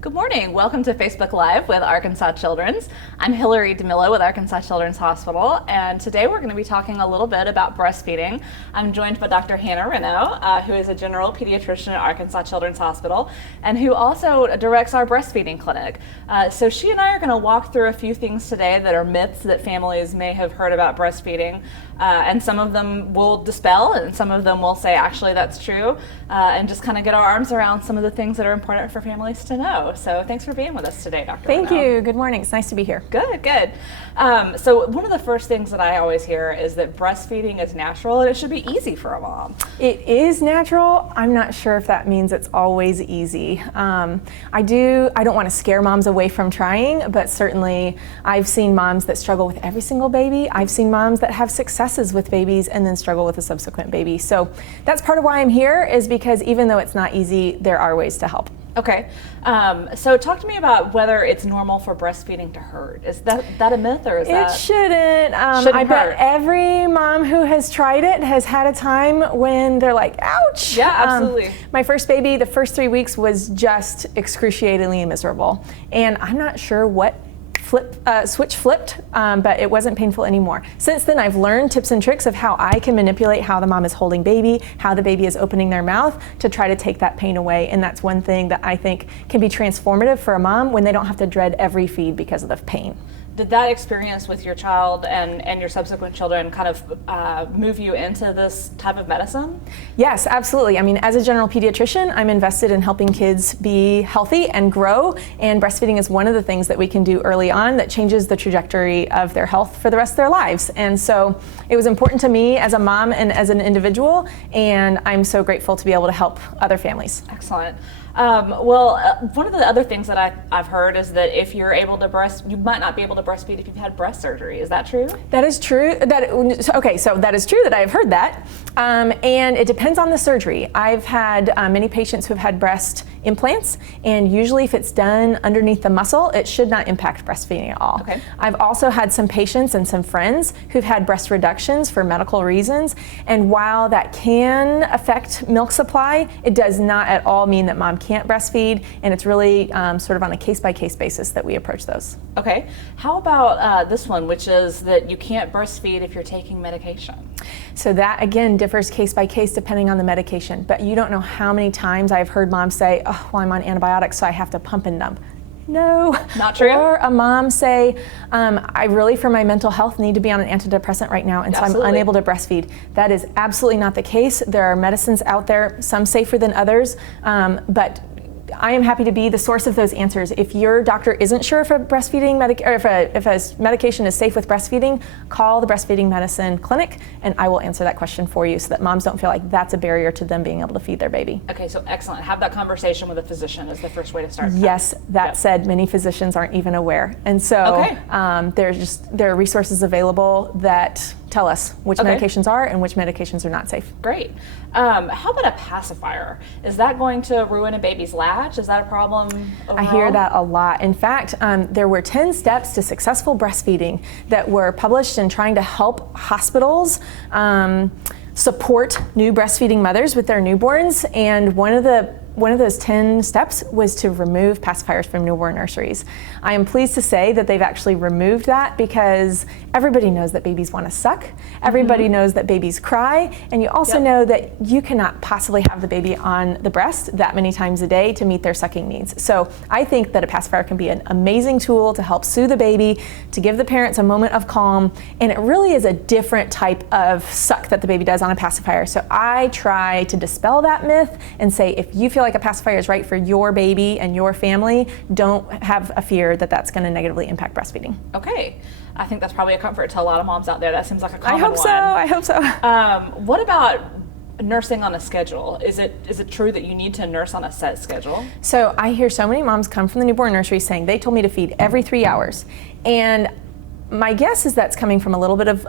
Good morning. Welcome to Facebook Live with Arkansas Children's. I'm Hillary DeMillo with Arkansas Children's Hospital, and today we're going to be talking a little bit about breastfeeding. I'm joined by Dr. Hannah Renno, who is a general pediatrician at Arkansas Children's Hospital, and who also directs our Breastfeeding Clinic. So she and I are going to walk through a few things today that are myths that families may have heard about breastfeeding, and some of them will dispel, and some of them will say, actually, that's true, and just kind of get our arms around some of the things that are important for families to know. So thanks for being with us today, Dr. Thank Renno. you. Good morning. It's nice to be here. Good, good. So one of the first things that I always hear is that breastfeeding is natural and it should be easy for a mom. It is natural. I'm not sure if that means it's always easy. I don't want to scare moms away from trying, but certainly I've seen moms that struggle with every single baby. I've seen moms that have successes with babies and then struggle with a subsequent baby. So that's part of why I'm here, is because even though it's not easy, there are ways to help. Okay, so talk to me about whether it's normal for breastfeeding to hurt. Is that a myth, or is It that? shouldn't. I bet every mom who has tried it has had a time when they're like, ouch. Yeah, absolutely. My first baby, the first 3 weeks was just excruciatingly miserable. And I'm not sure what switch flipped, but it wasn't painful anymore. Since then, I've learned tips and tricks of how I can manipulate how the mom is holding baby, how the baby is opening their mouth to try to take that pain away. And that's one thing that I think can be transformative for a mom when they don't have to dread every feed because of the pain. Did that experience with your child and your subsequent children kind of move you into this type of medicine? Yes, absolutely. I mean, as a general pediatrician, I'm invested in helping kids be healthy and grow, and breastfeeding is one of the things that we can do early on that changes the trajectory of their health for the rest of their lives. And so it was important to me as a mom and as an individual, and I'm so grateful to be able to help other families. Excellent. One of the other things that I've heard is that if you're able to you might not be able to breastfeed if you've had breast surgery. Is that true? That is true. So that is true that I have heard that. And it depends on the surgery. I've had many patients who have had breast implants, and usually if it's done underneath the muscle, it should not impact breastfeeding at all. Okay. I've also had some patients and some friends who've had breast reductions for medical reasons, and while that can affect milk supply, it does not at all mean that mom can't breastfeed, and it's really sort of on a case-by-case basis that we approach those. Okay. How about this one, which is that you can't breastfeed if you're taking medication? So that, again, differs case by case depending on the medication, but you don't know how many times I've heard moms say, oh, well, I'm on antibiotics, so I have to pump and dump. No. Not true. Or a mom say, I really, for my mental health, need to be on an antidepressant right now, and so I'm unable to breastfeed. That is absolutely not the case. There are medicines out there, some safer than others, but I am happy to be the source of those answers. If your doctor isn't sure if a medication is safe with breastfeeding, call the Breastfeeding Medicine Clinic, and I will answer that question for you so that moms don't feel like that's a barrier to them being able to feed their baby. Okay, so excellent. Have that conversation with a physician is the first way to start. Yes, that said, many physicians aren't even aware. And so there are resources available that tell us which medications are and which medications are not safe. Great. How about a pacifier? Is that going to ruin a baby's latch? Is that a problem overall? I hear that a lot. In fact, there were 10 steps to successful breastfeeding that were published in trying to help hospitals support new breastfeeding mothers with their newborns, and one of those 10 steps was to remove pacifiers from newborn nurseries. I am pleased to say that they've actually removed that because everybody knows that babies want to suck. Everybody knows that babies cry. And you also know that you cannot possibly have the baby on the breast that many times a day to meet their sucking needs. So I think that a pacifier can be an amazing tool to help soothe the baby, to give the parents a moment of calm. And it really is a different type of suck that the baby does on a pacifier. So I try to dispel that myth and say, if you feel like a pacifier is right for your baby and your family, don't have a fear that that's going to negatively impact breastfeeding. Okay. I think that's probably a comfort to a lot of moms out there. That seems like a common one. I hope so. What about nursing on a schedule? Is it true that you need to nurse on a set schedule? So I hear so many moms come from the newborn nursery saying they told me to feed every 3 hours. And my guess is that's coming from a little bit of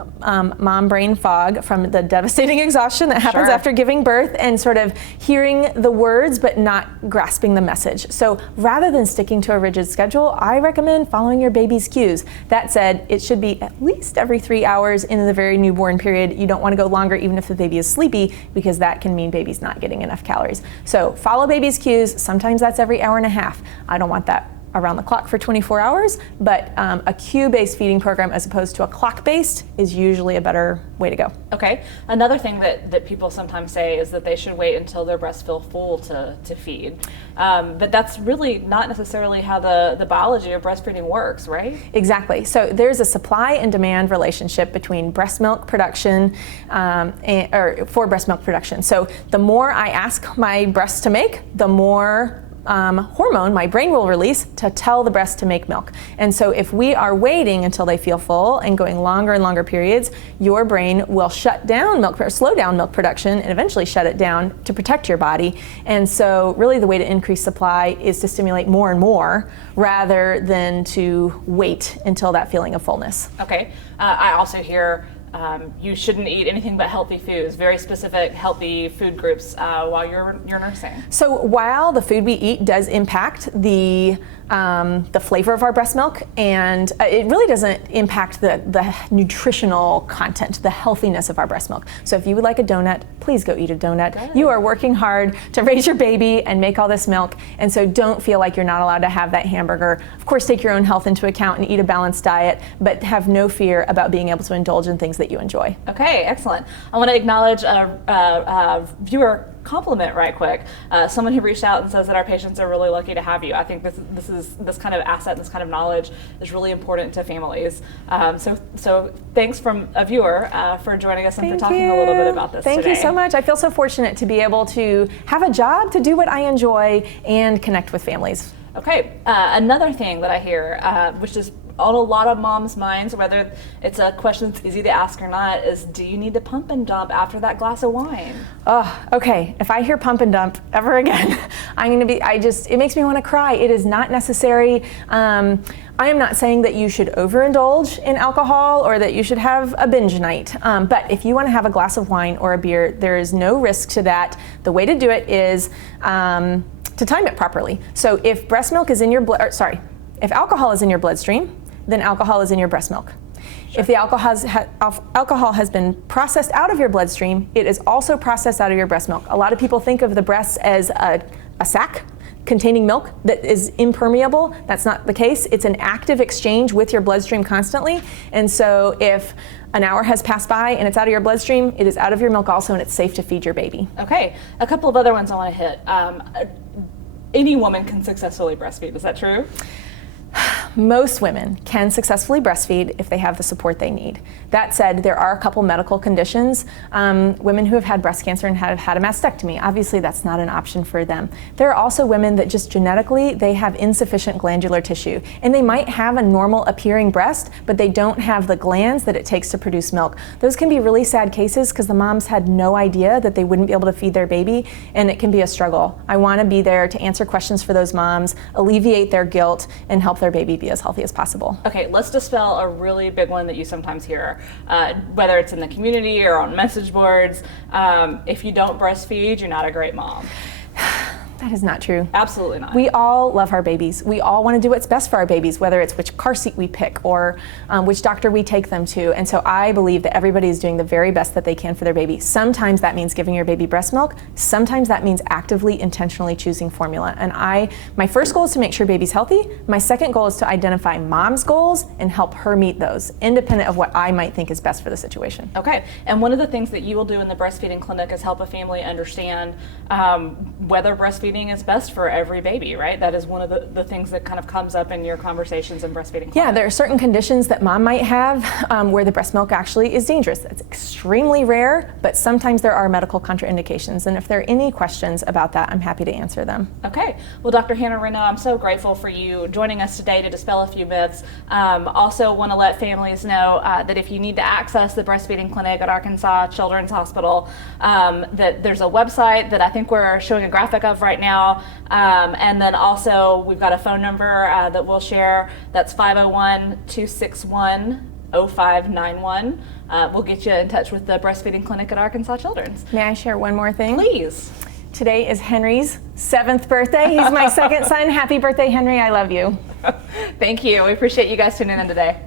mom brain fog from the devastating exhaustion that happens Sure. after giving birth and sort of hearing the words but not grasping the message. So rather than sticking to a rigid schedule, I recommend following your baby's cues. That said, it should be at least every 3 hours in the very newborn period. You don't want to go longer even if the baby is sleepy, because that can mean baby's not getting enough calories. So follow baby's cues. Sometimes that's every hour and a half. I don't want that around the clock for 24 hours, but a cue-based feeding program as opposed to a clock-based is usually a better way to go. Okay. Another thing that people sometimes say is that they should wait until their breasts feel full to feed. But that's really not necessarily how the biology of breastfeeding works, right? Exactly. So there's a supply and demand relationship between breast milk production or for breast milk production. So the more I ask my breasts to make, the more hormone my brain will release to tell the breast to make milk. And so if we are waiting until they feel full and going longer and longer periods, your brain will shut down milk or slow down milk production and eventually shut it down to protect your body. And so really the way to increase supply is to stimulate more and more rather than to wait until that feeling of fullness. Okay. I also hear you shouldn't eat anything but healthy foods, very specific healthy food groups while you're nursing. So while the food we eat does impact the flavor of our breast milk, and it really doesn't impact the nutritional content, the healthiness of our breast milk. So if you would like a donut, please go eat a donut. Good. You are working hard to raise your baby and make all this milk, and so don't feel like you're not allowed to have that hamburger. Of course, take your own health into account and eat a balanced diet, but have no fear about being able to indulge in things that you enjoy. Okay, excellent. I want to acknowledge a viewer compliment right quick. Someone who reached out and says that our patients are really lucky to have you. I think this kind of asset, this kind of knowledge is really important to families. So thanks from a viewer for joining us and for talking a little bit about this Thank today. you so much. I feel so fortunate to be able to have a job, to do what I enjoy, and connect with families. Okay, another thing that I hear, which is on a lot of moms' minds, whether it's a question that's easy to ask or not, is do you need to pump and dump after that glass of wine? Oh, okay. If I hear pump and dump ever again, it makes me want to cry. It is not necessary. I am not saying that you should overindulge in alcohol or that you should have a binge night. But if you want to have a glass of wine or a beer, there is no risk to that. The way to do it is to time it properly. So if breast milk is in your if alcohol is in your bloodstream, then alcohol is in your breast milk. Sure. If the alcohol has been processed out of your bloodstream, it is also processed out of your breast milk. A lot of people think of the breasts as a sack containing milk that is impermeable. That's not the case. It's an active exchange with your bloodstream constantly. And so if an hour has passed by and it's out of your bloodstream, it is out of your milk also, and it's safe to feed your baby. Okay, a couple of other ones I want to hit. Any woman can successfully breastfeed, is that true? Most women can successfully breastfeed if they have the support they need. That said, there are a couple medical conditions. Women who have had breast cancer and have had a mastectomy, obviously that's not an option for them. There are also women that just genetically, they have insufficient glandular tissue, and they might have a normal appearing breast, but they don't have the glands that it takes to produce milk. Those can be really sad cases because the moms had no idea that they wouldn't be able to feed their baby, and it can be a struggle. I want to be there to answer questions for those moms, alleviate their guilt, and help their baby be as healthy as possible. Okay, let's dispel a really big one that you sometimes hear, whether it's in the community or on message boards. If you don't breastfeed, you're not a great mom. That is not true. Absolutely not. We all love our babies. We all want to do what's best for our babies, whether it's which car seat we pick or which doctor we take them to. And so I believe that everybody is doing the very best that they can for their baby. Sometimes that means giving your baby breast milk. Sometimes that means actively, intentionally choosing formula. And my first goal is to make sure baby's healthy. My second goal is to identify mom's goals and help her meet those, independent of what I might think is best for the situation. Okay, and one of the things that you will do in the breastfeeding clinic is help a family understand whether breastfeeding is best for every baby, right? That is one of the things that kind of comes up in your conversations in breastfeeding clinic. Yeah, there are certain conditions that mom might have where the breast milk actually is dangerous. That's extremely rare, but sometimes there are medical contraindications. And if there are any questions about that, I'm happy to answer them. Okay. Well, Dr. Hannah Renno, I'm so grateful for you joining us today to dispel a few myths. Also want to let families know that if you need to access the breastfeeding clinic at Arkansas Children's Hospital, that there's a website that I think we're showing a graphic of right now. And then also we've got a phone number that we'll share. That's 501-261 0591. We'll get you in touch with the Breastfeeding Clinic at Arkansas Children's. May I share one more thing? Please. Today is Henry's 7th birthday. He's my second son. Happy birthday, Henry. I love you. Thank you. We appreciate you guys tuning in today.